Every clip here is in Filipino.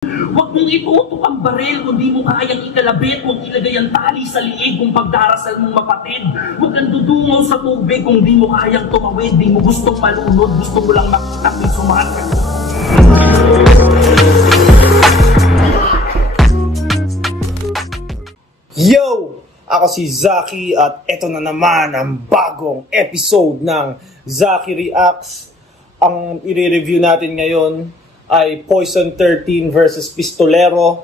Huwag mong itutok ang baril kung di mo kayang ikalabit. Huwag ilagay ang tali sa liig kung pagdarasal mong mapatid. Huwag kang dudungaw sa tubig kung di mo kayang tumawid. Di mo gustong malunod, gusto mo lang makita may sumakit. Yo! Ako si Zaki at eto na naman ang bagong episode ng Zaki Reacts. Ang i-review natin ngayon ay Poison 13 versus Pistolero.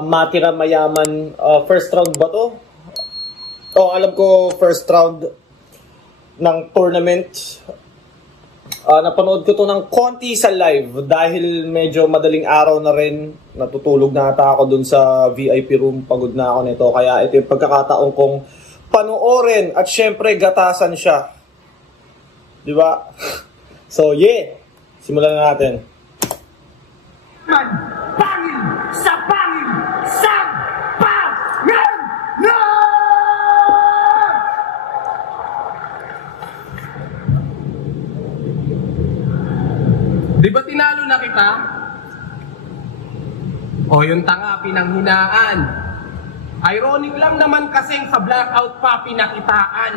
Matira Mayaman. First round ba to? Oh, alam ko first round ng tournament. Napanood ko to ng konti sa live dahil medyo madaling araw na rin. Natutulog na ata ako dun sa VIP room. Pagod na ako nito. Kaya ito yung pagkakataon kong panoorin. At syempre, gatasan siya. Diba? So, yeah. Simulan na natin. Pangil sa pangil sa pangil! No! Di ba tinalo na kita? O yung tanga pinanghinaan. Ironic lang naman kasing sa blackout pa pinakitaan.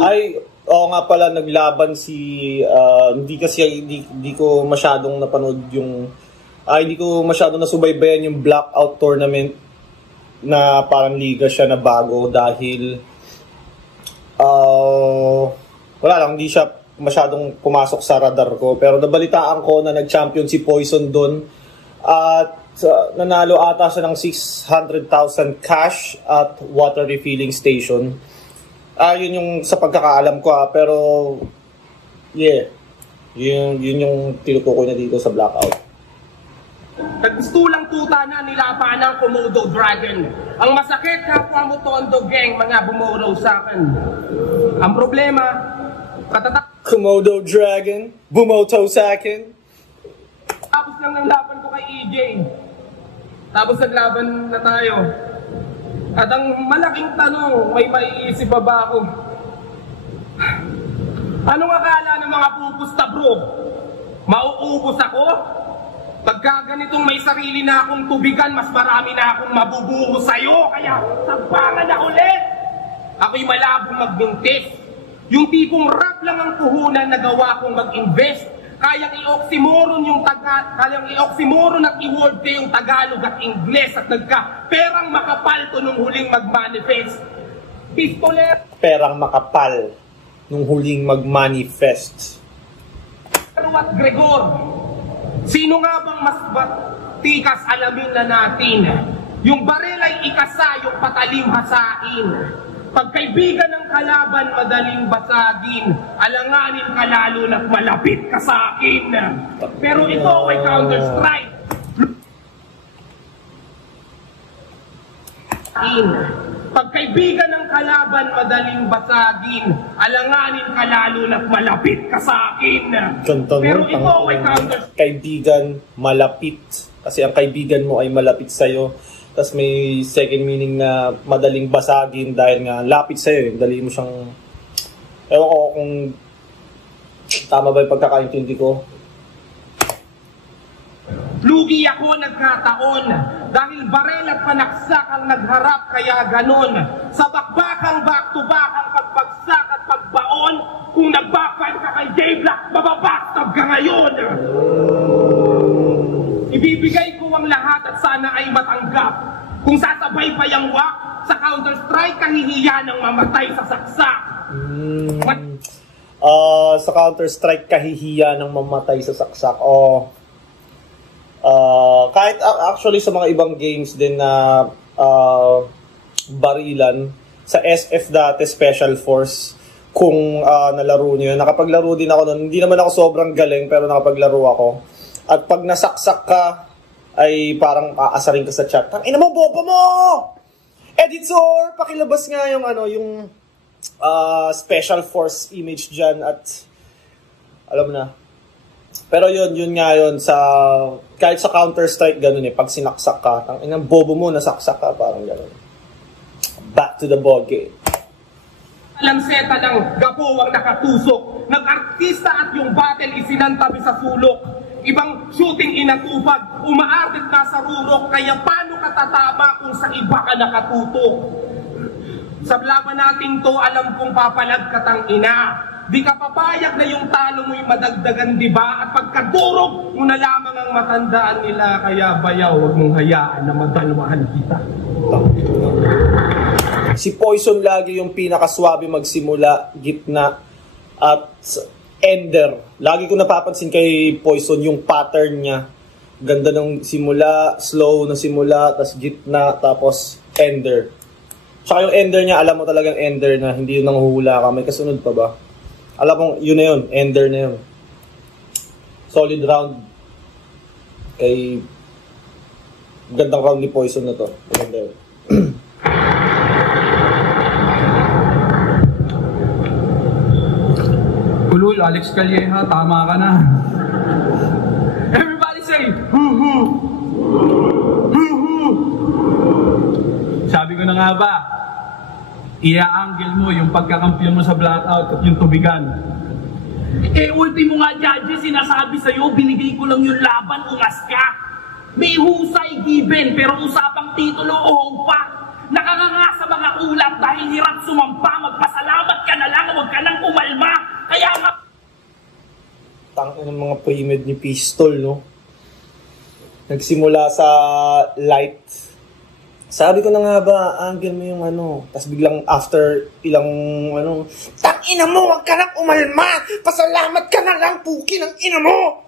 Ay, oo nga pala, naglaban si... Hindi ko masyadong napanood yung... hindi ko masyadong nasubaybayan yung blackout tournament na parang liga siya na bago dahil... wala lang, hindi siya masyadong pumasok sa radar ko. Pero nabalitaan ko na nag-champion si Poison doon. At nanalo ata siya ng 600,000 cash at water refilling station. Yun yung sa pagkakaalam ko pero yeah. Yun yung tinutukoy na dito sa blackout. Nagpistulang tuta na nilapa ng Komodo Dragon. Ang masakit kapwa mo Tondo Gang, mga bumuraw sa akin. Ang problema, Komodo Dragon, bumoto sa akin. Tapos lang ng laban ko kay EJ. Tapos naglaban na tayo. At ang malaking tanong, may maiisip pa ba ako? Anong akala ng mga pupusta bro? Mauubos ako? Pagka ganitong may sarili na akong tubigan, mas marami na akong mabubuo sa'yo. Kaya sagpangan na ulit. Ako'y malabong magbintis. Yung tipong rap lang ang puhunan na gawa kong mag-invest. Kayang i-oxymoron at i-word ko yung Tagalog at Ingles at nagka-perang makapal to nung huling mag-manifest. Pistolero Perang makapal nung huling mag-manifest. At Gregor, sino nga bang mas batikas alamin na natin? Yung baril ay ikasa, yung patalim hasain. Pagkaibigan ng kalaban, madaling basagin. Alanganin ka lalo na't malapit ka sa akin. Pero ito ay counter-strike. Pagkaibigan ng kalaban, madaling basagin. Alanganin ka lalo na't malapit ka sa akin. Pero ito ay counter-strike. Kaibigan, malapit. Kasi ang kaibigan mo ay malapit sa'yo. Tapos may second meaning na madaling basagin dahil nga lapit sa'yo. Dali mo siyang... Ewan ko kung tama ba yung pagkakaintindi ko. Lugi ako nagkataon dahil barel at panaksak ang nagharap kaya ganon. Sa bakbakang back-to-back ang pagbagsak at pagbaon. Kung nag-backfire ka kay J-Black, mababackstab ka ngayon. Ibibigay ko ang lahat at sana ay matanggap. Kung sasabay pa yung wak, sa counter-strike kahihiya ng mamatay sa saksak. Sa counter-strike kahihiya ng mamatay sa saksak. Kahit actually sa mga ibang games din na barilan, sa SF dati, Special Force, kung nalaro nyo, nakapaglaro din ako nun. Hindi naman ako sobrang galing pero nakapaglaro ako. At pag nasaksak ka, ay parang aasarin ka sa chat. Ang ina mo, bobo mo! Editor, pakilabas nga yung yung Special Force image dyan at alam mo na. Pero yun nga yun kahit sa Counter-Strike ganun pag sinaksak ka, ang ina bobo mo, nasaksak ka, parang ganun. Back to the ball game. Lanseta ng gapo ang nakatusok. Nag-artista at yung battle isinantabi sa sulok. ibang shooting inatupag, umaartit ka sa rurok, kaya paano ka tatama kung sa iba ka nakatutok? Sa laban natin to, alam kong papalag ka tang ina. Di ka papayag na yung talo mo'y madagdagan, di ba? At pagkadurog mo na lamang ang matandaan nila, kaya bayaw, huwag mong hayaan na madalwahan kita. Si Poison lagi yung pinakaswabe magsimula, gitna, at ender. Lagi ko napapansin kay Poison yung pattern niya. Ganda ng simula, slow na simula, tas gitna, tapos ender. Tsaka yung ender niya, alam mo talagang ender na, hindi yun nanghuhula ka. May kasunod pa ba? Alam mo, yun na yun, ender na yun. Solid round. Kay gandang round ni Poison na to. Ganda yun. Ulul, Alex Calleja, tama ka na. Everybody say, hoo-hoo! Hoo-hoo! Sabi ko na nga ba, ia-angle mo yung pagkakampiyon mo sa blackout at yung tubigan. Eh, ultimo nga, judges, sinasabi sa'yo, binigay ko lang yung laban, ungas ka. May husay given, pero usapang titulo o pa. Nakanganga sa mga ulat dahil hirap sumampa, magpasalamat ka na lang, huwag ka nang umalma. Kaya nga... Tangin ng mga pre-med ni Pistol, no? Nagsimula sa light. Sabi ko na nga ba, angle mo yung ano. Tapos biglang after ilang ano, tangina mo, wag ka nang umalma! Pasalamat ka na lang, puki ng ina mo!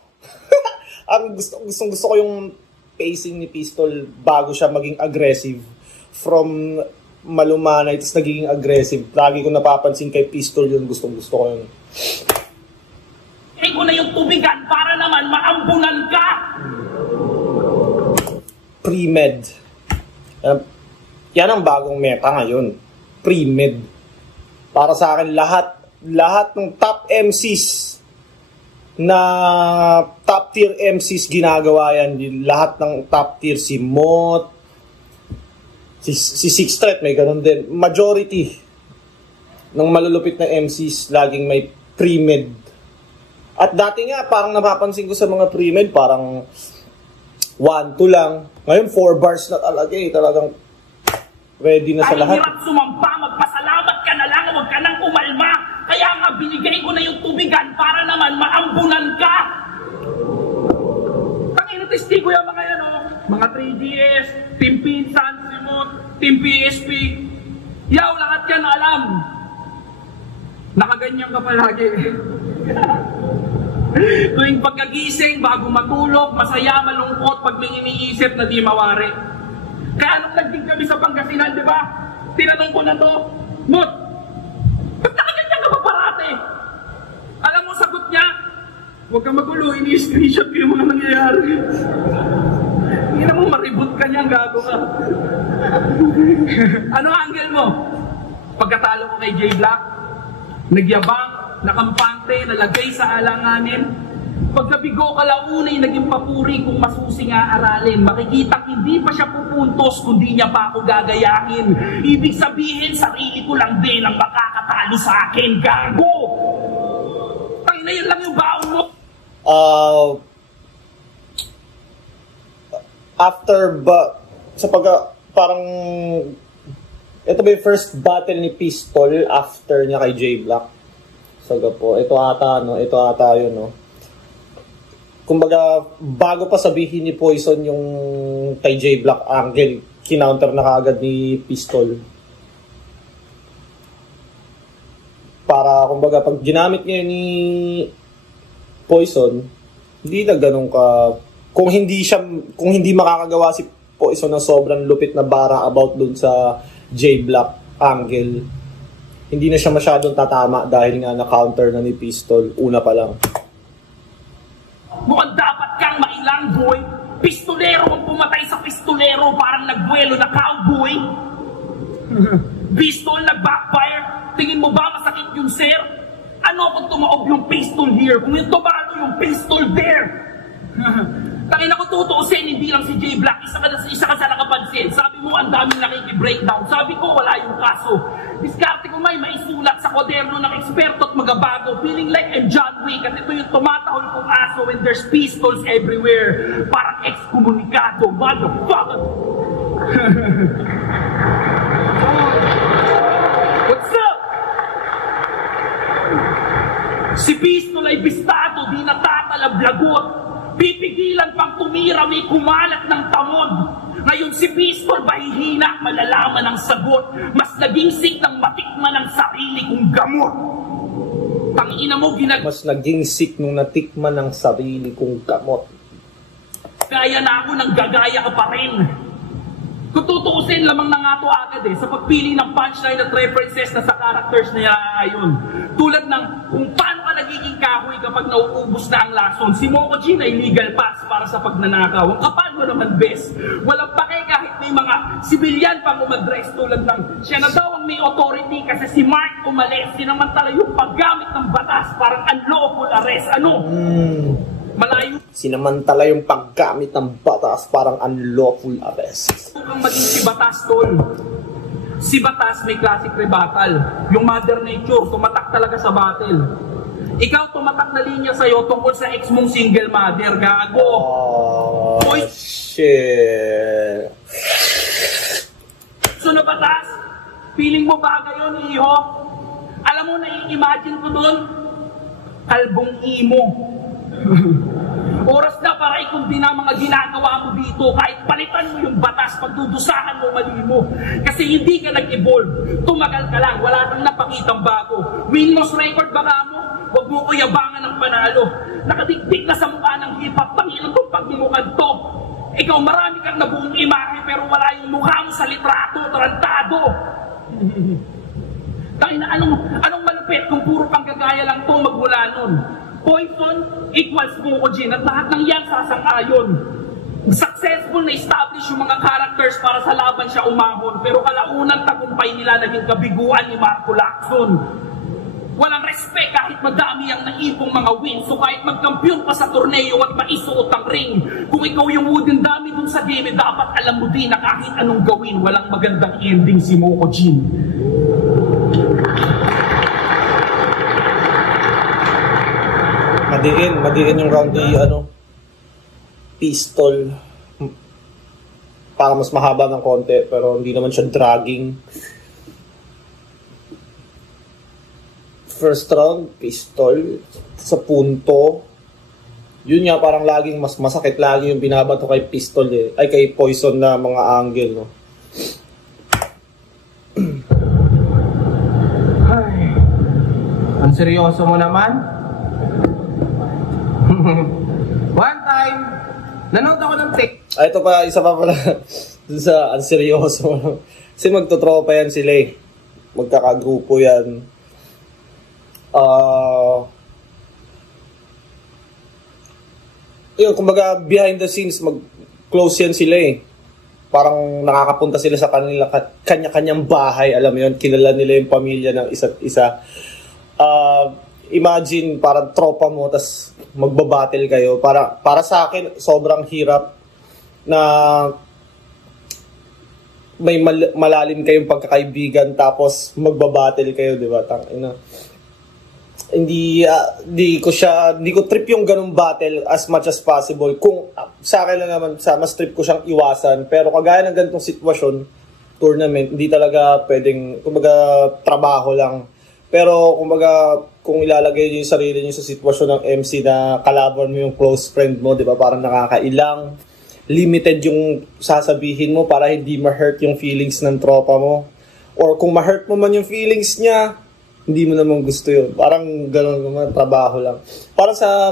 Ang gusto ko yung pacing ni Pistol bago siya maging aggressive. From malumanay, tapos nagiging aggressive. Lagi ko napapansin kay Pistol yun, gusto ko yun. ko na yung tubigan para naman maambunan ka! Pre-med. Yan ang bagong meta ngayon. Pre-med. Para sa akin, lahat ng top MCs na top tier MCs ginagawa yan. Lahat ng top tier, si Mot, si Six Threat, may ganun din. Majority ng malulupit na MCs laging may pre-med. At dati nga, parang napapansin ko sa mga pre-med, parang 1-2 lang. Ngayon, 4 bars na talaga eh. Talagang ready na sa lahat. Ay, hirap sumampa, magpasalamat ka na lang, huwag ka nang umalma. Kaya nga, binigay ko na yung tubigan para naman maambunan ka. Tangina, testigo yung mga yan, oh. Mga 3DS, Team Pinsan, Simot, Team PSP. Yaw, lahat yan alam. Nakaganyan ka palagi. Tuwing pagkagising, bago matulog, masaya, malungkot, pag may iniisip na di mawari. Kaya nung naging kami sa Pangasinan, di ba? Tinanong ko na to, Mut, ba't nakaganyan ka pa parate? Alam mo, sagot niya, huwag kang magulo, ini-screenshot ko yung mga nangyayari. Hindi na mo maribot ka niya, gago ka. Ano angle mo? Pagkatalo ko kay J Black, nagyabang, nakampante, nalagay sa alanganin. Pagkabigo kalaunay, naging papuri kung masusi nga aralin. Makikita hindi pa siya pupuntos kundi niya pa ako gagayahin. Ibig sabihin, sarili ko lang din ang makakatalo sa akin. Gago! Tayo na yun lang yung baon mo. After ba, sa parang, ito ba yung first battle ni Pistol after niya kay J Black? Saga po, ito ata yun, no? Kumbaga, bago pa sabihin ni Poison yung kay J Black angle, kinounter na kaagad ni Pistol. Para, kumbaga, pag ginamit niya ni Poison, hindi na ganun ka, kung hindi makakagawa si Poison ng sobrang lupit na bara about dun sa J Black angle, hindi na siya masyadong tatama dahil nga na-counter na ni Pistol. Una pa lang. Mukhang dapat kang mailang, boy. Pistolero ang pumatay sa pistolero, parang nagbuelo na cowboy. Pistol nag-backfire. Tingin mo ba masakit yung sir? Ano kung tumaob yung pistol here? Kung yung tumalo yung pistol there? Tangin ako tutuusin, hindi lang si J Black, isa ka sa nakapansin. Sabi mo, ang daming nakiki-breakdown. Sabi ko, wala yung kaso. Diskarte ko may sulat sa sa koderno ng eksperto at magabago. Feeling like I'm John Wick at ito yung tumatahol kong aso when there's pistols everywhere. Parang excommunicado, motherfucker! What's up? Si Pistol ay bistado, di natatalablagot. Pipigilan pang tumira, may kumalat ng tamod. Ngayon si Pistol, mahihina, malalaman ang sagot. Mas naging sick ng matikman ang sarili kong gamot. Tangina mo, Mas naging sick nung natikman ang sarili kong gamot. Gaya na ako ng gagaya ka pa rin. Kung tutuusin, lamang na nga to agad sa pagpili ng punchline at references na sa characters na ayon. Tulad ng kung paano ka nagiging kahoy kapag nauubos na ang lason. Si Mokojin ay legal pass para sa pagnanakaw. Ang kapal mo naman, bes. Walang pake kahit may mga sibilyan pang umadress tulad ng siya na daw ang may authority kasi si Mark umalis. Sinamantala yung paggamit ng batas parang unlawful arrest. Ano? Malayo. Sinamantala yung paggamit ng batas parang unlawful arrest. Kung maging si Batas, tol. Si Batas may classic rebuttal. Yung mother nature, tumatak talaga sa battle. Ikaw tumatak na linya sa'yo tungkol sa ex mong single mother, gago. Oh, Oy. shit. So na Batas, feeling mo ba gayon, iho? Alam mo, nai-imagine ko doon, kalbong imo. Oras na para ikundi na mga ginagawa mo dito. Kahit palitan mo yung batas, pagdudusahan mo, mali mo. Kasi hindi ka nag-evolve. Tumagal ka lang, wala kang napakitang bago. Win-loss record baka mo, huwag mo ko yabangan ng panalo. Nakadikdik na sa mukha ng hip-hop, tanginan itong pagmumukad to. Ikaw marami kang nabuong imahe, pero wala yung mukha mo sa litrato, tarantado. Tangina, anong malupit kung puro panggagaya lang to magmula nun? Poison equals Mokojin at lahat ng yan sasang-ayon. Successful na establish yung mga characters para sa laban siya umahon, pero kalaunan tagumpay nila naging kabiguan ni Marco Lacson. Walang respect kahit madami ang naipong mga wins, so kahit magkampiyon pa sa torneo at maisuot ang ring. Kung ikaw yung wooden dami dun sa game, dapat alam mo din na kahit anong gawin, walang magandang ending si Mokojin. Madiin yung round ni Pistol. Para mas mahaba ng konti, pero hindi naman siya dragging. First round, Pistol sa punto. Yun nga, parang laging mas masakit lagi yung binabato kay Pistol ay kay Poison na mga angle, no. Ay, ang seryoso mo naman. One time, nanood ako ng tape. Ito pa, isa pa pala dun sa anseryoso. Kasi magtotropa yan sila magkakagrupo yan. Yun, kumbaga behind the scenes, mag-close yan sila Parang nakakapunta sila sa kanila, kanya-kanyang bahay, alam mo yun, kilala nila yung pamilya ng isa't isa. Imagine parang tropa mo tas magbabattle kayo. Para sa akin sobrang hirap na may malalim kayong pagkakaibigan tapos magbabattle kayo, di ba? Hindi ko trip yung ganung battle as much as possible. Kung sa akin lang naman, mas trip ko siyang iwasan. Pero kagaya ng ganitong sitwasyon, tournament, hindi talaga pwedeng, kumbaga, trabaho lang. Pero kumbaga, kung ilalagay niyo yung sarili niyo sa sitwasyon ng MC na kalaban mo yung close friend mo, di ba? Parang nakakailang, limited yung sasabihin mo para hindi ma-hurt yung feelings ng tropa mo. Or kung ma-hurt mo man yung feelings niya, hindi mo naman gusto yun. Parang gano'n naman, trabaho lang. Parang sa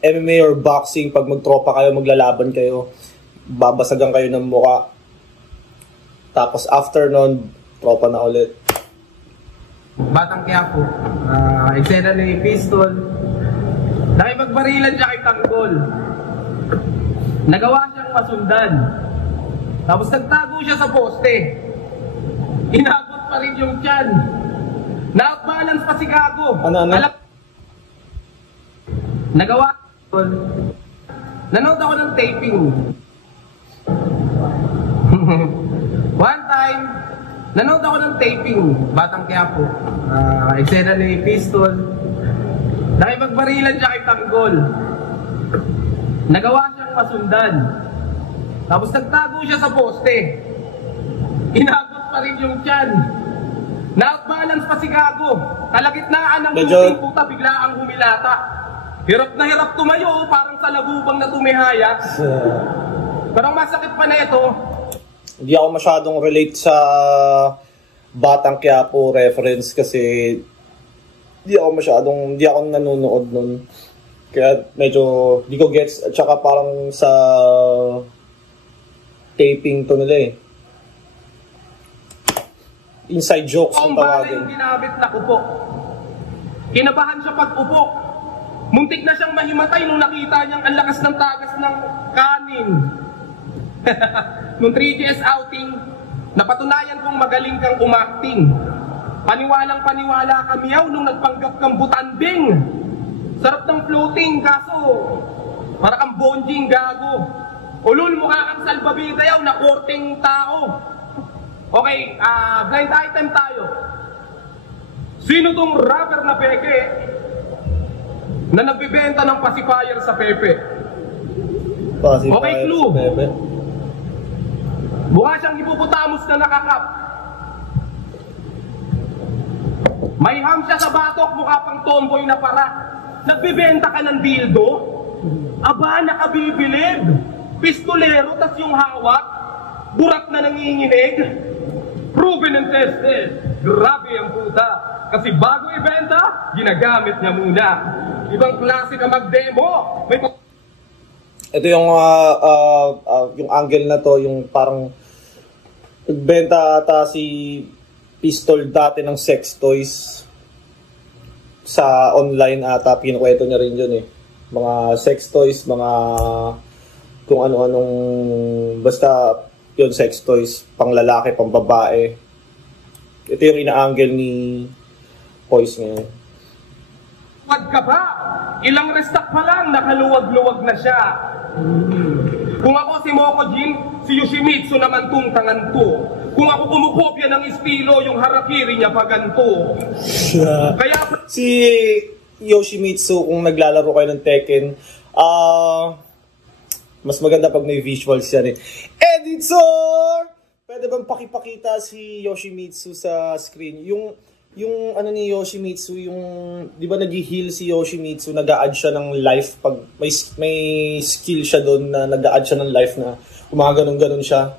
MMA or boxing, pag magtropa kayo, maglalaban kayo, babasagan kayo ng muka. Tapos after nun, tropa na ulit. Batang Quiapo, eksena ni Pistol, nakipagbarilan siya kay Tanggol. Nagawa siyang masundan. Tapos nagtago siya sa poste. Inabot pa rin yung tiyan. Na-balance pa si Gago. Ano? Nagawa. Nanood ako ng taping. One time, Nanood ako ng taping, Batang Quiapo. Eksena ni Pistol. Nakipagbarilan siya kay Tanggol. Nagawa siyang masundan. Tapos nagtago siya sa poste. Inagot pa rin yung tiyan. Na-outbalance pa si Gago. Kalagitnaan ng puting puta, bigla ang humilata. Hirap na hirap tumayo, parang sa lagubang na tumihaya. Pero masakit pa na ito. Hindi ako masyadong relate sa Batang Quiapo reference kasi hindi ako nanonood nun. Kaya medyo di ko gets. At saka parang sa taping to nila eh. Inside jokes ang tawagin. Yung ginamit na kupo. Kinabahan siya pag-upo. Muntik na siyang mahimatay nung nakita niyang ang lakas ng tagas ng kanin. Nung 3GS outing, napatunayan kong magaling kang umakting. Paniwalang paniwala kami yaw nung nagpanggap kang butanding. Sarap ng floating, kaso para kang bonjing gago. Ulul mukha kang salbabida yaw na korteng tao. Okay, blind item tayo. Sino tong rapper na peke na nagbibenta ng pacifier sa Pepe? Pacifier okay, clue. Sa Pepe. Mukha siyang hippopotamus na nakakap. May ham siya sa batok, mukha pang tomboy na para. Nagbibenta ka ng dildo? Aba, nakabibilib. Pistolero, tas yung hawak. Burak na nanginginig. Proven and tested. Grabe ang puta. Kasi bago ibenta, ginagamit niya muna. Ibang klase ka mag-demo. Ito yung angle na to, yung parang nagbenta ata si Pistol dati ng sex toys sa online ata, pinukwento niya rin yun eh. Mga sex toys, mga kung ano-anong, basta yun, sex toys, pang lalaki, pang babae. Ito yung ina-angle ni Poise ngayon. Wag ka ba? Ilang restock pa lang, nakaluwag-luwag na siya. Kung ako si Mokojin, si Yoshimitsu naman tong tanganto. Kung ako kumukopya ng estilo, yung harakiri niya pa ganito. Kaya si Yoshimitsu, kung naglalaro kayo ng Tekken, mas maganda pag may visuals yan eh. Editor! Pwede bang pakipakita si Yoshimitsu sa screen? Yung ano ni Yoshimitsu, yung, di ba nag-heal si Yoshimitsu, nag-a-add siya ng life, pag may skill siya doon na nag-a-add siya ng life na umaganon-ganon siya.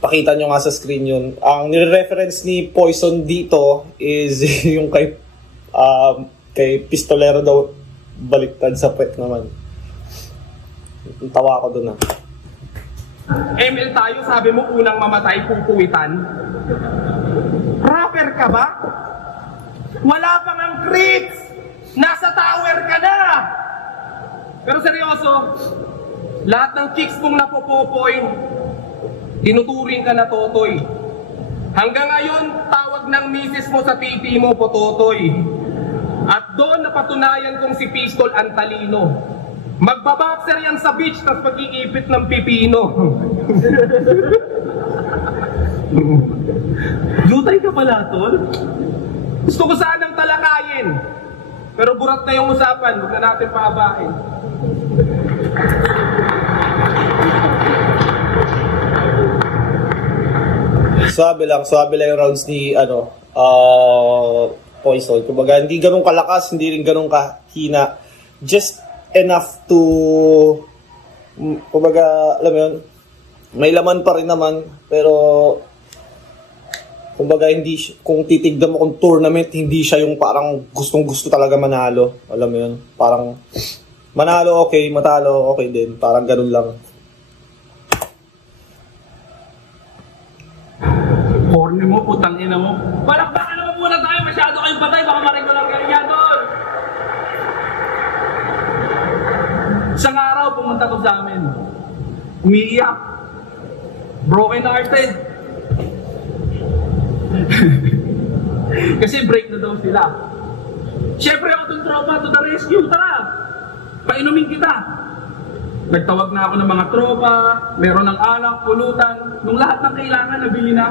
Pakita nyo nga sa screen yun. Ang nire-reference ni Poison dito is yung kay Pistolero daw, baliktad sa pet naman. Tawa ko doon ML tayo, sabi mo unang mamatay, pupuwitan. Rapper ka ba? Wala pang ang crits! Nasa tower ka na! Pero seryoso, lahat ng chicks mong napopopoy, tinuturing ka na totoy. Hanggang ngayon, tawag ng misis mo sa titi mo, pototoy. At doon napatunayan kong si Pistol ang talino. Magbaboxer yan sa beach, tas pag-iipit ng pipino. Jutay ka pala, tol? Gusto ko sanang talakayin. Pero burat na yung usapan, huwag na natin paabahin. Swabe lang yung rounds ni Poison. Kumbaga, hindi ganun kalakas, hindi rin ganun kahina. Just enough to, kumbaga, alam mo yun, may laman pa rin naman, pero kumbaga, hindi, kung titignan mo kung tournament, hindi siya yung parang gustong-gusto talaga manalo. Alam mo yun, parang manalo okay, matalo okay din, parang ganun lang. Corny mo, putang ina mo. Palakpakan naman muna tayo, masyado kayong patay, baka maring ko lang ganyan doon. Isang araw, pumunta ko sa amin. Umiiyak. Broken hearted. Kasi break na daw sila. Siyempre ako itong tropa to the rescue. Tara! Painumin kita. Nagtawag na ako ng mga tropa, meron ng alak, pulutan, nung lahat ng kailangan nabili na.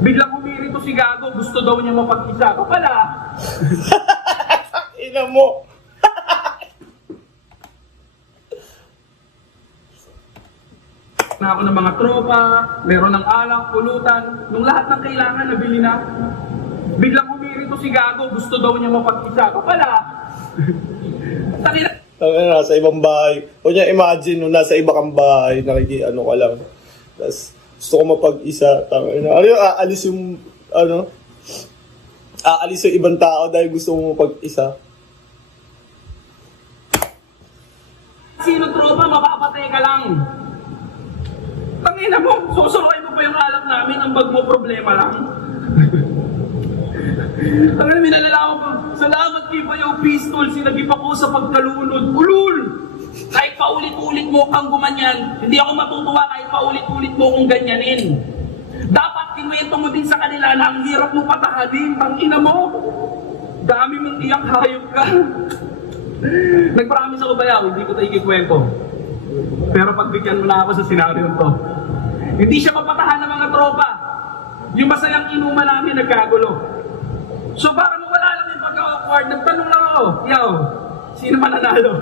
Biglang humirito si Gago, gusto daw niya mapag-isa. Ako pala. Ina mo. Na ako ng mga tropa, meron ng alak, pulutan, nung lahat ng kailangan nabili na. Biglang humirito si Gago, gusto daw niya mapag-isa. Ako pala. Nasa ibang bahay. O niya, imagine, nung nasa iba kang bahay, ano ka lang. Tapos, gusto ko mapag-isa. Ano yung aalis yung, aalis yung ibang tao dahil gusto mo mapag-isa. Sino tropa, mapapatay ka lang. Tangina mo, susuruin mo pa yung alak namin, ang bag mo problema lang. Tangina, minalalaman ko, salamat kay Bayaw Pistol, sinagip ako sa pagkalunod. Ulul! Kahit paulit-ulit mo kang gumanyan, hindi ako matutuwa kahit paulit-ulit mo kong ganyanin. Dapat kinuwento mo din sa kanila na ang hirap mo patahalin, tangina mo. Dami mong iyak, hayop ka. Nag-promise ako Bayaw, hindi ko tayo ikikwento. Pero pagbigyan mo na ako sa senaryo to. Hindi siya mapatahan ng mga tropa. Yung masayang inuman namin nagkagulo. So para mawala lang yung pagka-awkward, nagtanong lang ako, Yaw, sino mananalo?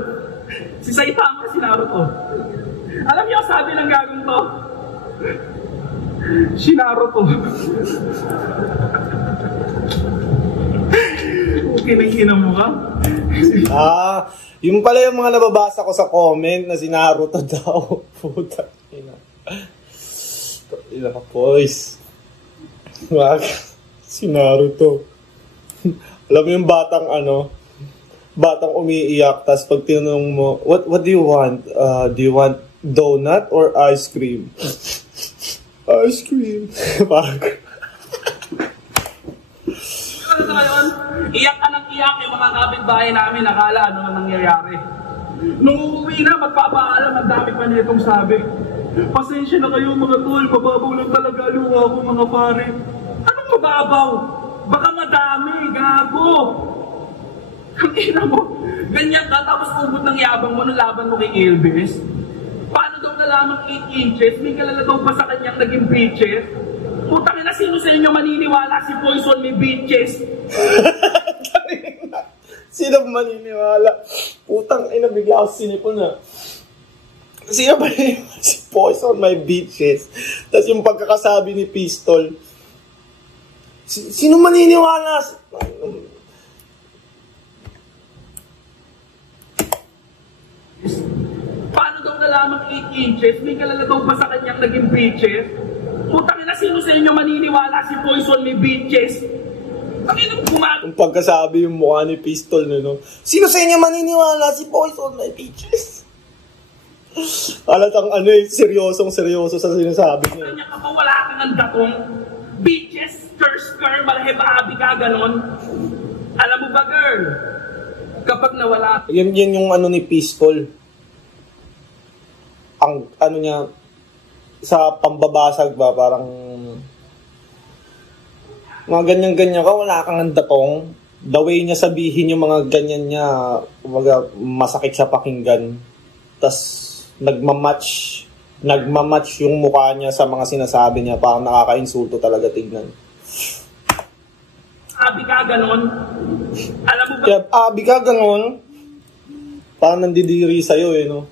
Si Saitama, si Naruto. Alam niyo, sabi ng gagong to, si Naruto. Okay, nakikita mo ka? Yung pala yung mga nababasa ko sa comment na si Naruto daw. Puta. Ina ka, boys. Si Naruto. Alam mo yung batang umiiyak, tas pag tinanong mo, what do you want? Do you want donut or ice cream? Ice cream. Parang Ano ngayon? Iyak ka ng iyak yung mga kapitbahay namin, nakala ano na nangyayari. Nung uuwi na, magpapaalam, ang dami pa nitong sabi. Pasensya na kayo mga tol, mababaw lang talaga luha ko mga pare. Anong mababaw? Baka madami, gago. Ang ina mo, ganyan ka, tapos ubod ng yabang mo nung laban mo kay Elvis. Paano daw nalaman 8 inches? May kalala daw pa sa kanyang naging bitches? Putang ina, sino sa inyo maniniwala si Poison may bitches? Sino maniniwala? Putang ina, bigla ako sinipon na. Sino ba si Poison may bitches? Tapos yung pagkakasabi ni Pistol, sino maniniwala? Paano daw nalaman 8 inches? May kalala daw pa sa kanyang naging bitches? Putang ina, sino sa inyo maniniwala si Poison may bitches? Tangina mo kumain. Yung pagkasabi yung mukha ni Pistol, no? Sino sa inyo maniniwala si Poison may bitches? Alatang seryosong sa sinasabi niya. Kanya ka pa wala kang ang datong? Bitches, curse, malahib abi ka, ganon. Alam mo ba, girl? Kapag nawala... Yan yung ni Pistol. Ang niya, sa pambabasag ba, parang mga ganyan-ganyan ka, wala kang andatong. The way niya sabihin yung mga ganyan niya, masakit sa pakinggan. Tas nagmamatch yung mukha niya sa mga sinasabi niya, parang nakaka-insulto talaga tignan. Abi ka, ganon. Alam mo ba? Kaya, abi ka, ganon. Parang nandidiri sa'yo, no?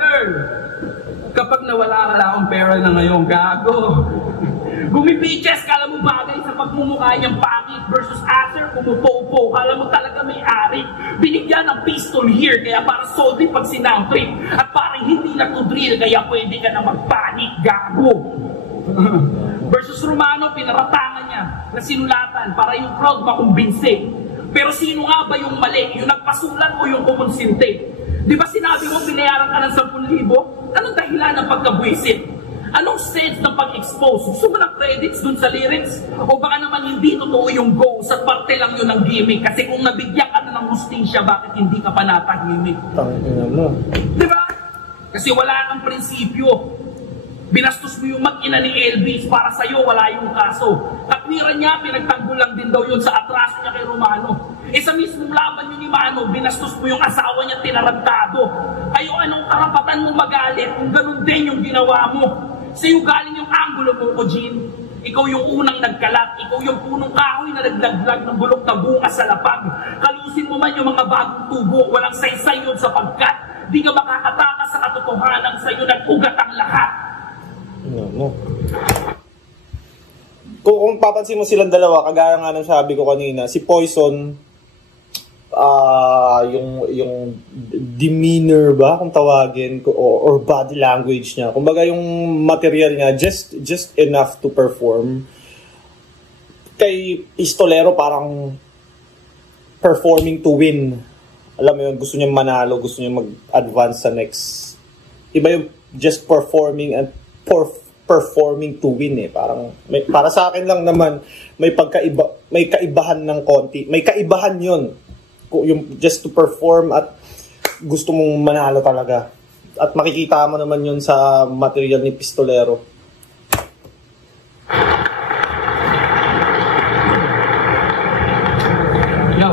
Girl, kapag nawala ka akong pera na ngayon, gago. Gumibiches, kala mo bagay sa pagmumukha niyang pangit versus aser, kumupo-upo, kala mo talaga may ari. Binigyan ng pistol here, kaya para soldi pag sinang-trip. At parang hindi na to drill, kaya pwede ka na magpanik, gago. Versus Romano, pinaratangan niya na sinulatan para yung crowd makumbinse. Pero sino nga ba yung mali? Yung nagpasulat o yung kumunsinte? Di ba sinabi mo binayaran ka ng 10,000? Anong dahilan ng pagkabwisit? Anong sense ng pag-expose? Gusto mo ng credits dun sa lyrics? O baka naman hindi totoo yung goals at parte lang yun ng gimmick? Kasi kung nabigyan ka na ng hustisya, bakit hindi ka pa natahimik? Tangina mo. Di ba? Kasi wala kang prinsipyo. Binastos mo yung mag-ina ni Elvis para sa'yo, wala yung kaso. Katwiran niya, pinagtanggol lang din daw yun sa atraso niya kay Romano. Sa mismong laban nyo ni Mano, binastos mo yung asawa niya tinarantado. Kayo, anong karapatan mong magalit kung ganun din yung ginawa mo? Sa'yo galing yung anggulo mo, Ojin. Ikaw yung unang nagkalat. Ikaw yung punong kahoy na naglaglag ng bulok na bunga sa lapag. Kalusin mo man yung mga bagong tubo. Walang saysay yun sapagkat di ka makakatakas sa katotohanan sa'yo nag-ugat ang lahat. Kung papansin mo silang dalawa, kagaya nga ng sabi ko kanina, si Poison, yung demeanor ba kung tawagin ko, or body language niya, kumbaga yung material niya just enough to perform. Kay Pistolero parang performing to win, alam mo yun, gusto niya manalo, gusto niya mag-advance sa next. Iba yung just performing and performing to win parang para sa akin lang naman may kaibahan ng konti, may kaibahan yun, yung just to perform at gusto mong manalo talaga. At makikita mo naman yun sa material ni Pistolero. Yo.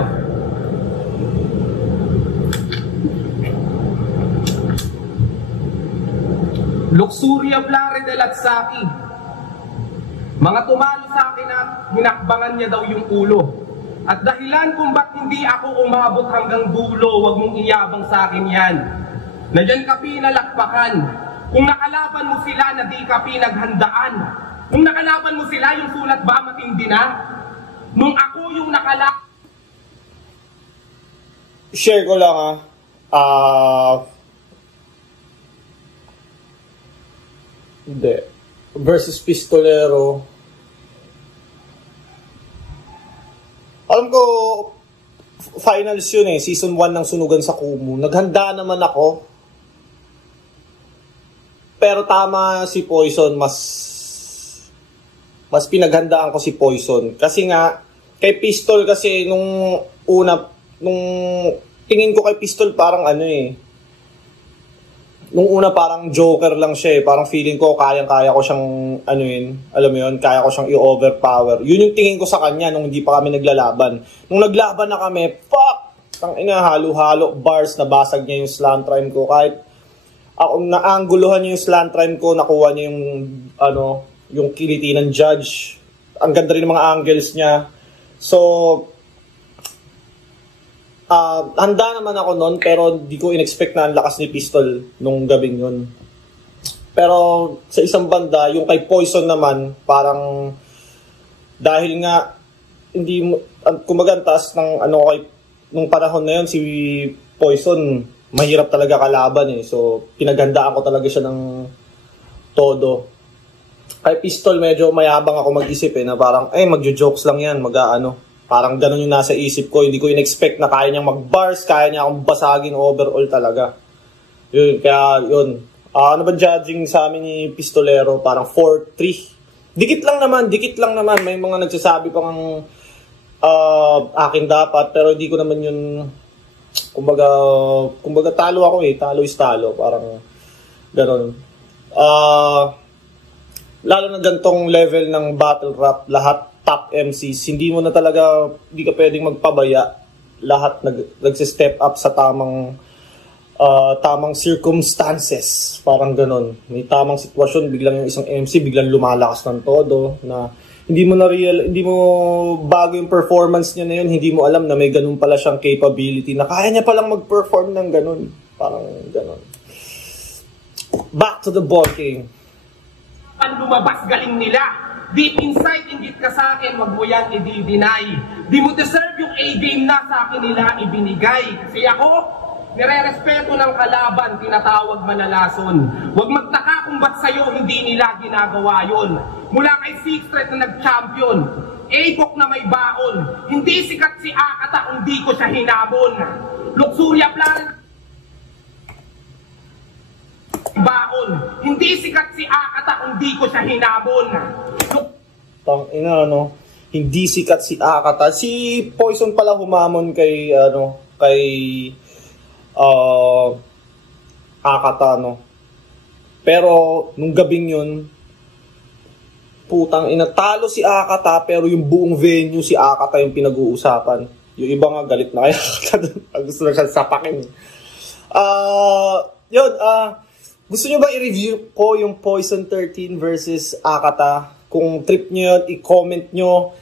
Luxuria Blare de Latsaki. Mga tumalo sa akin at hinakbangan niya daw yung ulo. At dahilan kung ba't hindi ako umabot hanggang dulo, wag mong iyabang sa akin yan. Na dyan ka pinalakpakan. Kung nakalaban mo sila na di ka pinaghandaan. Kung nakalaban mo sila, yung sulat ba matindi na? Nung ako yung Share ko lang hindi. Versus Pistolero. Alam ko, finals yun Season 1 ng Sunugan sa Kumu. Naghanda naman ako. Pero tama si Poison, mas pinaghandaan ko si Poison. Kasi nga, kay Pistol kasi nung tingin ko kay Pistol parang nung una parang joker lang siya parang feeling ko kayang-kaya ko siyang alam mo yun, kaya ko siyang i-overpower. Yun yung tingin ko sa kanya nung hindi pa kami naglalaban. Nung naglaban na kami, halo-halo bars, nabasag niya yung slant rhyme ko. Kahit ako naangguluhan niya yung slant rhyme ko, nakuha niya yung kiliti ng judge. Ang ganda rin ng mga angles niya. So handa naman ako noon, pero di ko in-expect na ang lakas ni Pistol nung gabing yun. Pero sa isang banda, yung kay Poison naman, parang dahil nga hindi mo, kumbaga taas ng nung panahon na yun, si Poison mahirap talaga kalaban so pinaghandaan ko talaga siya ng todo. Kay Pistol medyo mayabang ako mag-isip na parang magjo-jokes lang yan, parang ganun yung nasa isip ko. Hindi ko in-expect na kaya niyang mag-bars, kaya niya akong basagin overall talaga. Yun, kaya yun. Ano ba judging sa amin ni Pistolero? Parang 4-3. Dikit lang naman. May mga nagsasabi pang akin dapat, pero hindi ko naman yun, kumbaga talo ako talo is talo. Parang ganun. Lalo na gantong level ng battle rap, lahat top MCs, hindi ka pwedeng magpabaya. Lahat nagsi-step up sa tamang circumstances. Parang ganun. May tamang sitwasyon, biglang yung isang MC biglang lumalakas ng todo na hindi mo bago yung performance niya na yun, hindi mo alam na may ganun pala siyang capability na kaya niya palang mag-perform ng ganun. Parang ganun. Back to the ball game. Lumabas galing nila. Deep inside, inggit ka sa akin, wag mo yan i-deny. Di mo deserve yung A-game na sa akin nila ibinigay. Kasi ako, nire-respeto ng kalaban, tinatawag manalason. Huwag magtaka kung ba't sa'yo hindi nila ginagawa yun. Mula kay Six Threat na nag-champion, A-book na may baon. Hindi sikat si Akata kung di ko siya hinabon. Luxuria Planet baon. Hindi sikat si Akata kung di ko siya hinabon. Hindi sikat si Akata. Si Poison pala humamon kay Akata Pero nung gabing yun, talo si Akata, pero yung buong venue si Akata yung pinag-uusapan. Yung iba nga galit na kaya gusto na siya sapakin. Gusto nyo ba i-review ko yung Poison 13 versus Akata? Kung trip nyo yun, i-comment nyo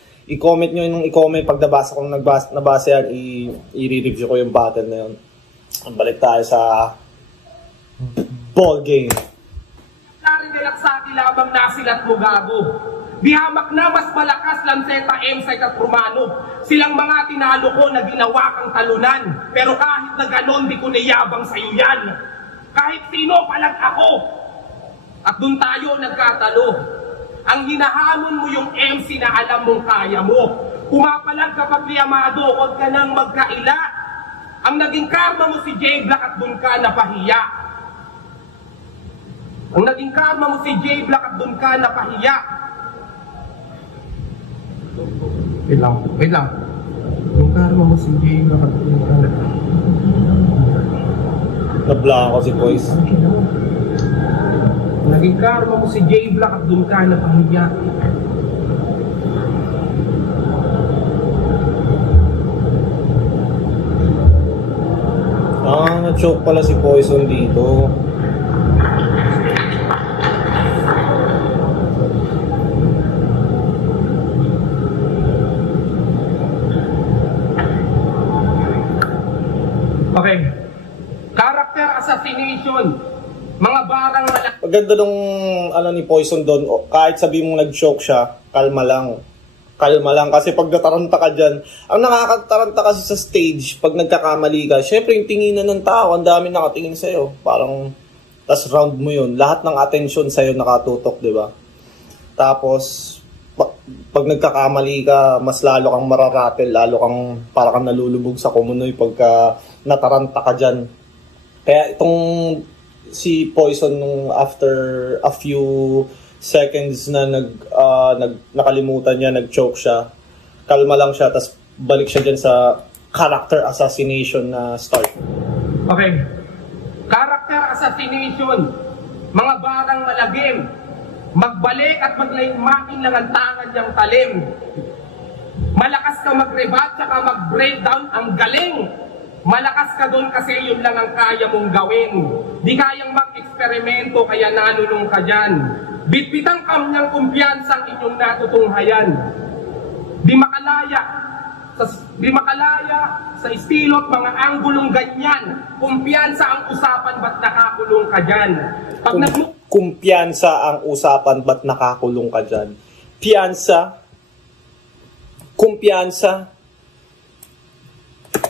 yung i-comment pag nabasa yan, i-review ko yung battle na yun. Balik tayo sa ball game. Narinilak sa akin labang nasilat mo gago. Dihamak na mas malakas Lanceta, Emsite at Romano. Silang mga tinalo ko na ginawa kang talunan. Pero kahit na ganon, di ko niyabang sa'yo yan. Kahit sino palag ako. At dun tayo nagkatalo. Ang hinahamon mo yung MC na alam mong kaya mo. Pumapalag kapag liyamado, huwag ka nang magkaila. Ang naging karma mo si J Black at dun ka napahiya. Ang naging karma mo si J Black at dun ka napahiya. Wait lang. Yung karma mo si J Black at dun ka napahiya. Nabla ako si Boys. Naging karma mo si J Black at dun ka napahiya. Na-choke pala si Poison dito. Okay. Character assassination. Mga barang malaki. Maganda nung ni Poison doon, kahit sabi mong nag-choke siya, kalma lang. Kalma lang kasi pag nataranta ka dyan, ang nakakataranta kasi sa stage, pag nagkakamali ka, syempre yung tinginan ng tao, ang dami nakatingin sa'yo. Parang, tas round mo yun. Lahat ng attention sa'yo nakatutok, di ba? Tapos, pag nagkakamali ka, mas lalo kang mararatel, lalo kang para kang nalulubog sa kumunoy pagka nataranta ka dyan. Kaya itong si Poison nung after a few seconds na nakalimutan niya, nag-choke siya, kalma lang siya, tapos balik siya dyan sa character assassination na start. Okay. Character assassination. Mga barang malagim. Magbalik at maglaymaking lang ang tangan niyang talim. Malakas ka mag-rebat, saka mag-breakdown, ang galing. Malakas ka doon kasi yun lang ang kaya mong gawin. Di kayang mag-eksperimento, kaya nanulong ka dyan. Bitbitang kamnyang kumpiyansang inyong natutunghayan. Di makalaya sa estilo at mga anggulong ganyan. Kumpiyansa ang usapan, ba't nakakulong ka dyan? Kumpiyansa ang usapan, ba't nakakulong ka dyan? Kumpiyansa.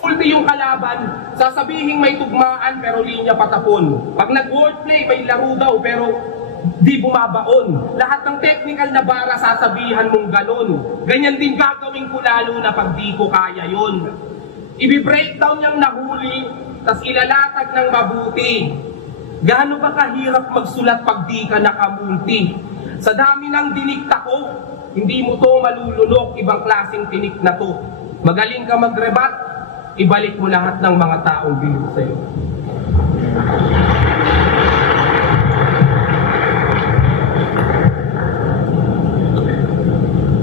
Ulti yung kalaban, sasabihin may tugmaan pero linya patapon. Pag nag-wordplay, may laro daw pero di bumabaon. Lahat ng technical na bara sasabihan mong ganon. Ganyan din gagawin ko lalo na pag di ko kaya yun. Ibi-breakdown niyang nahuli, tas ilalatag ng mabuti. Gaano ba kahirap magsulat pag di ka nakamulti? Sa dami ng dinikta ko, hindi mo to malulunok, ibang klaseng tinik na to. Magaling ka magrebat, ibalik mo lahat ng mga taong bilib sa'yo.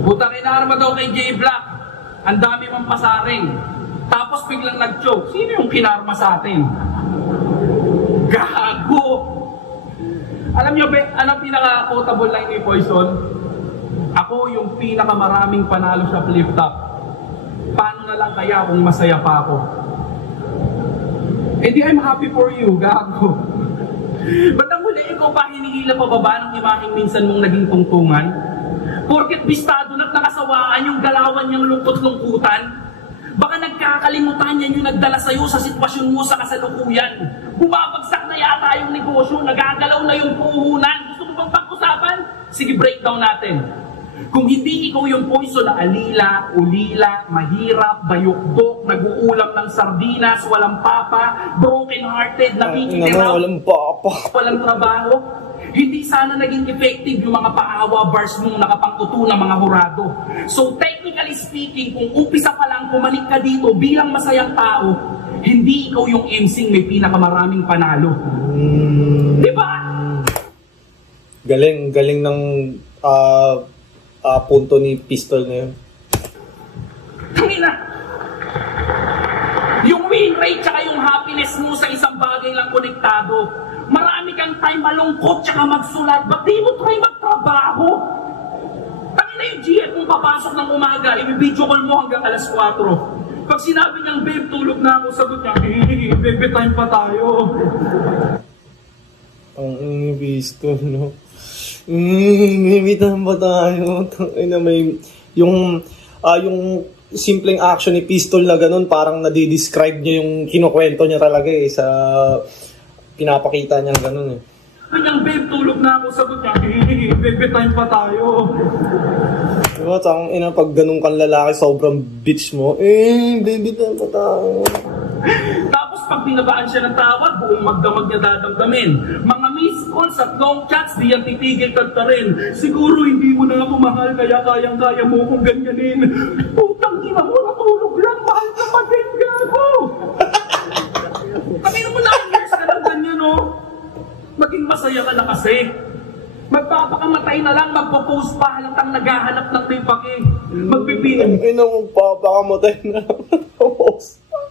Putang inarma daw kay J Black. Ang dami mang pasaring. Tapos biglang nag-choke. Sino yung kinarma sa atin? Gago! Alam nyo ba, anong pinaka-quotable line ni Poison? Ako yung pinakamaraming panalo sa flip-top. Paano na lang kaya kung masaya pa ako? Eh di I'm happy for you, gago. Ba't ang huli ikaw pa hinihila pababa ng imaking minsan mong naging tungtungan? Porket bistado na't nakasawaan yung galawan niyang lungkot-lungkutan? Baka nagkakalimutan yan yung nagdala sa'yo sa sitwasyon mo sa kasalukuyan. Bumabagsak na yata yung negosyo, nagagalaw na yung puhunan. Gusto mo bang pag-usapan? Sige, breakdown natin. Kung hindi ikaw yung Poison na alila, ulila, mahirap, bayukbok, nag-uulam ng sardinas, walang papa, broken-hearted, nakikitiraw, walang trabaho, hindi sana naging effective yung mga paawa bars mong nakapangtuto ng mga hurado. So technically speaking, kung umpisa pa lang bumalik ka dito bilang masayang tao, hindi ikaw yung MC may pinakamaraming panalo. Diba? Galing ng punto ni Pistol na yun. Tingin na! pain rate tsaka yung happiness mo sa isang bagay lang konektado. Marami kang time malungkot tsaka magsulat. Ba't di mo try magtrabaho? Tangina yung GF mong papasok ng umaga, i-video call mo hanggang alas 4. Pag sinabi niyang, babe, tulog na ako, sagot niya, baby time pa tayo. Ang pistol, no? Baby time pa tayo. Tangina, may... Yung simpleng action ni Pistol na ganun, parang nadi-describe niya yung kinukwento niya talaga eh, sa pinapakita niya ganun eh. Kanyang, babe, tulog na ako, sagot niya, baby time pa tayo. Diba, pag ganun kang lalaki, sobrang bitch mo, baby time pa tayo. Tapos pag binabaan siya ng tawad, buong magdamag niya dadamdamin. Mga missed calls at long chats, di yan titigil kanta rin. Siguro hindi mo na ako mahal, kaya kayang-kaya mo kong ganyanin. Putang ina mo, natulog lang, mahal ka pa din, gago! Kami mo 9 years ka lang ganyan, no? Maging masaya ka na kasi. Magpapakamatay na lang, magpo-post pa, halatang naghahanap ng may pake. Magpipin. Magpapakamatay na lang, magpo-post pa.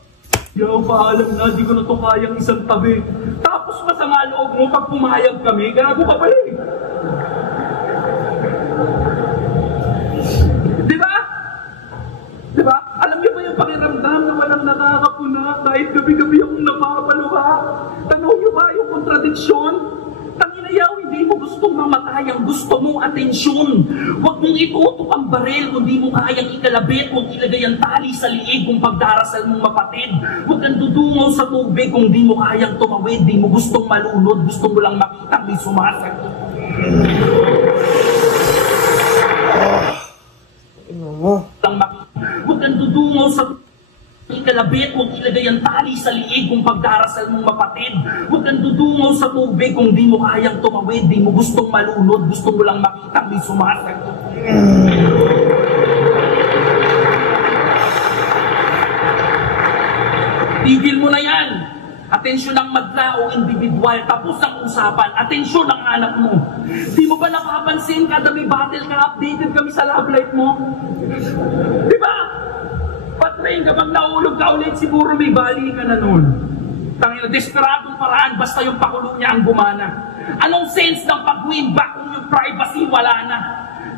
Yo, paalam na, di ko na ito kayang isang tabi. Tapos masama loob mo pag pumayag kami, gago ka pa rin. Diba? Diba? Alam niyo ba yung pakiramdam na walang nakakapuna kahit gabi-gabi akong napapaluha? Tanaw niyo ba yung kontradiksyon? Tanginayaw, hindi mo gustong mamatay, ang gusto mo atensyon. Huwag mong itutok ang baril kung di mo kayang ikalabit, huwag ilagay ang tali sa liig kung pagdarasal mong mapatid. Huwag kang dudungaw sa tubig kung di mo kayang tumawid, di mo gustong malunod, gusto mo lang makita may sumasakit. Huwag kang dudungaw sa ikalabit, huwag ilagay ang tali sa liig kung pagdarasal mong mapatid. Huwag kang dudungaw sa tubig kung di mo kayang tumawid, di mo gustong malunod, gusto mo lang makita may sumasakit. Tigil mo na yan. Atensyon ang madla o individual. Tapos ang usapan. Atensyon ang hanap mo. Di mo ba napapansin kada may battle ka, updated kami sa love life mo? Di ba? Patrain kapag naulog ka ulit, siguro may bali ka na nun. Tangina, desperadong paraan, basta yung pakulo niya ang gumana. Anong sense ng pag-win back kung yung privacy wala na?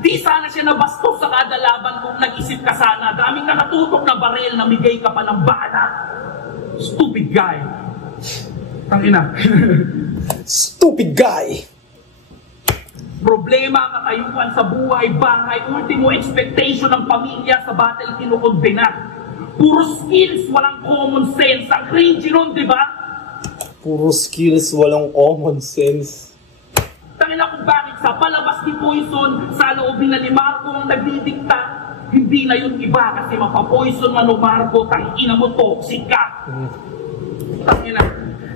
Di sana siya nabastos sa kada laban kung nag-isip ka sana. Daming nakatutok na baril, namigay ka pa ng bala. Stupid guy. Tangina. Stupid guy. Problema, katayuan sa buhay, bahay, ultimo expectation ng pamilya sa battle kinukondena. Puro skills, walang common sense. Ang cringy nun, di ba? Puro skills, walang common sense. Tangina kung bakit sa palabas ni Poison, sa loobin na ni Marco ang nagdidikta, hindi na yun iba kasi mapapoison man o Marco, tangina mo, toxic ka. Tangina.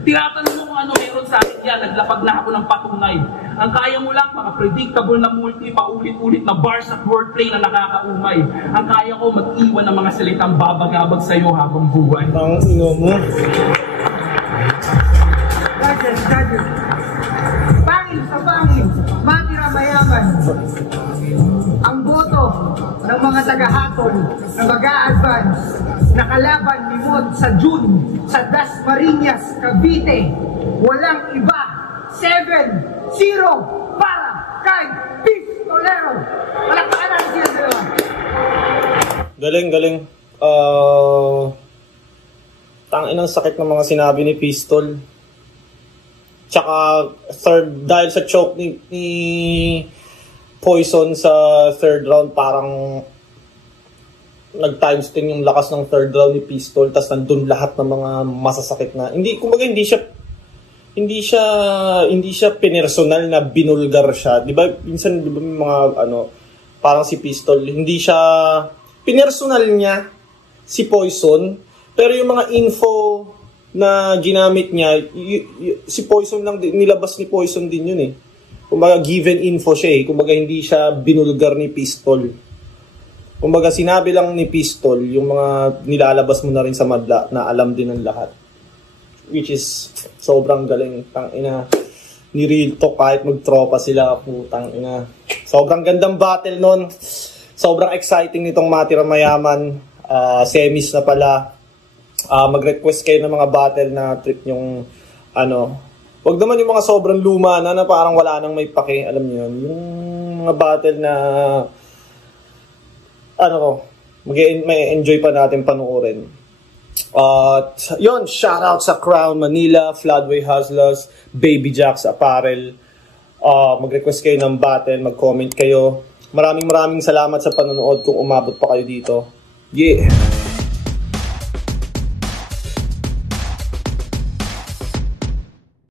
Tinatanong mo kung ano meron sa akin yan, naglapag na ako ng patunay. Ang kaya mo lang, mga predictable na multi, paulit-ulit na bars at wordplay na nakakaumay. Ang kaya ko, mag-iwan ng mga salitang babagabag sa'yo habang buhay. Ang ino mo. Gadget. Pangil sa pangil, matira mayaman. Ang boto ng mga taga-hatol na mag-a-advance nakalaban ni Mod sa June sa Dasmariñas, Cavite. Walang iba, 7-0 para kay Pistolero. Palakpakan natin sila dalawa. Galing. Tangin ang sakit ng mga sinabi ni Pistol. Tsaka dahil sa choke ni Poison sa third round, parang nag-times 10 yung lakas ng third round ni Pistol, tas nandun lahat ng mga masasakit na hindi siya pinersonal na binulgar siya, di ba? Minsan di ba may mga parang si Pistol, hindi siya pinersonal niya si Poison, pero yung mga info na ginamit niya, si Poison lang, nilabas ni Poison din yun eh. Kumbaga given info siya eh, kumbaga hindi siya binulgar ni Pistol. Kumbaga sinabi lang ni Pistol yung mga nilalabas mo na rin sa madla na alam din ng lahat. Which is sobrang galing. Tangina, ni Real Talk kahit magtropa sila, putang ina. Sobrang gandang battle nun. Sobrang exciting nitong Matira Mayaman. Semis na pala. mag-request kayo ng mga battle na trip yung wag naman yung mga sobrang luma na parang wala nang may pake, alam niyo yun. Yung mga battle na may enjoy pa natin panoorin. Yun, shout out sa Crown Manila, Floodway Hustlers, Baby Jacks Apparel. Mag-request kayo ng battle, mag-comment kayo. Maraming salamat sa panonood kung umabot pa kayo dito. Yeah!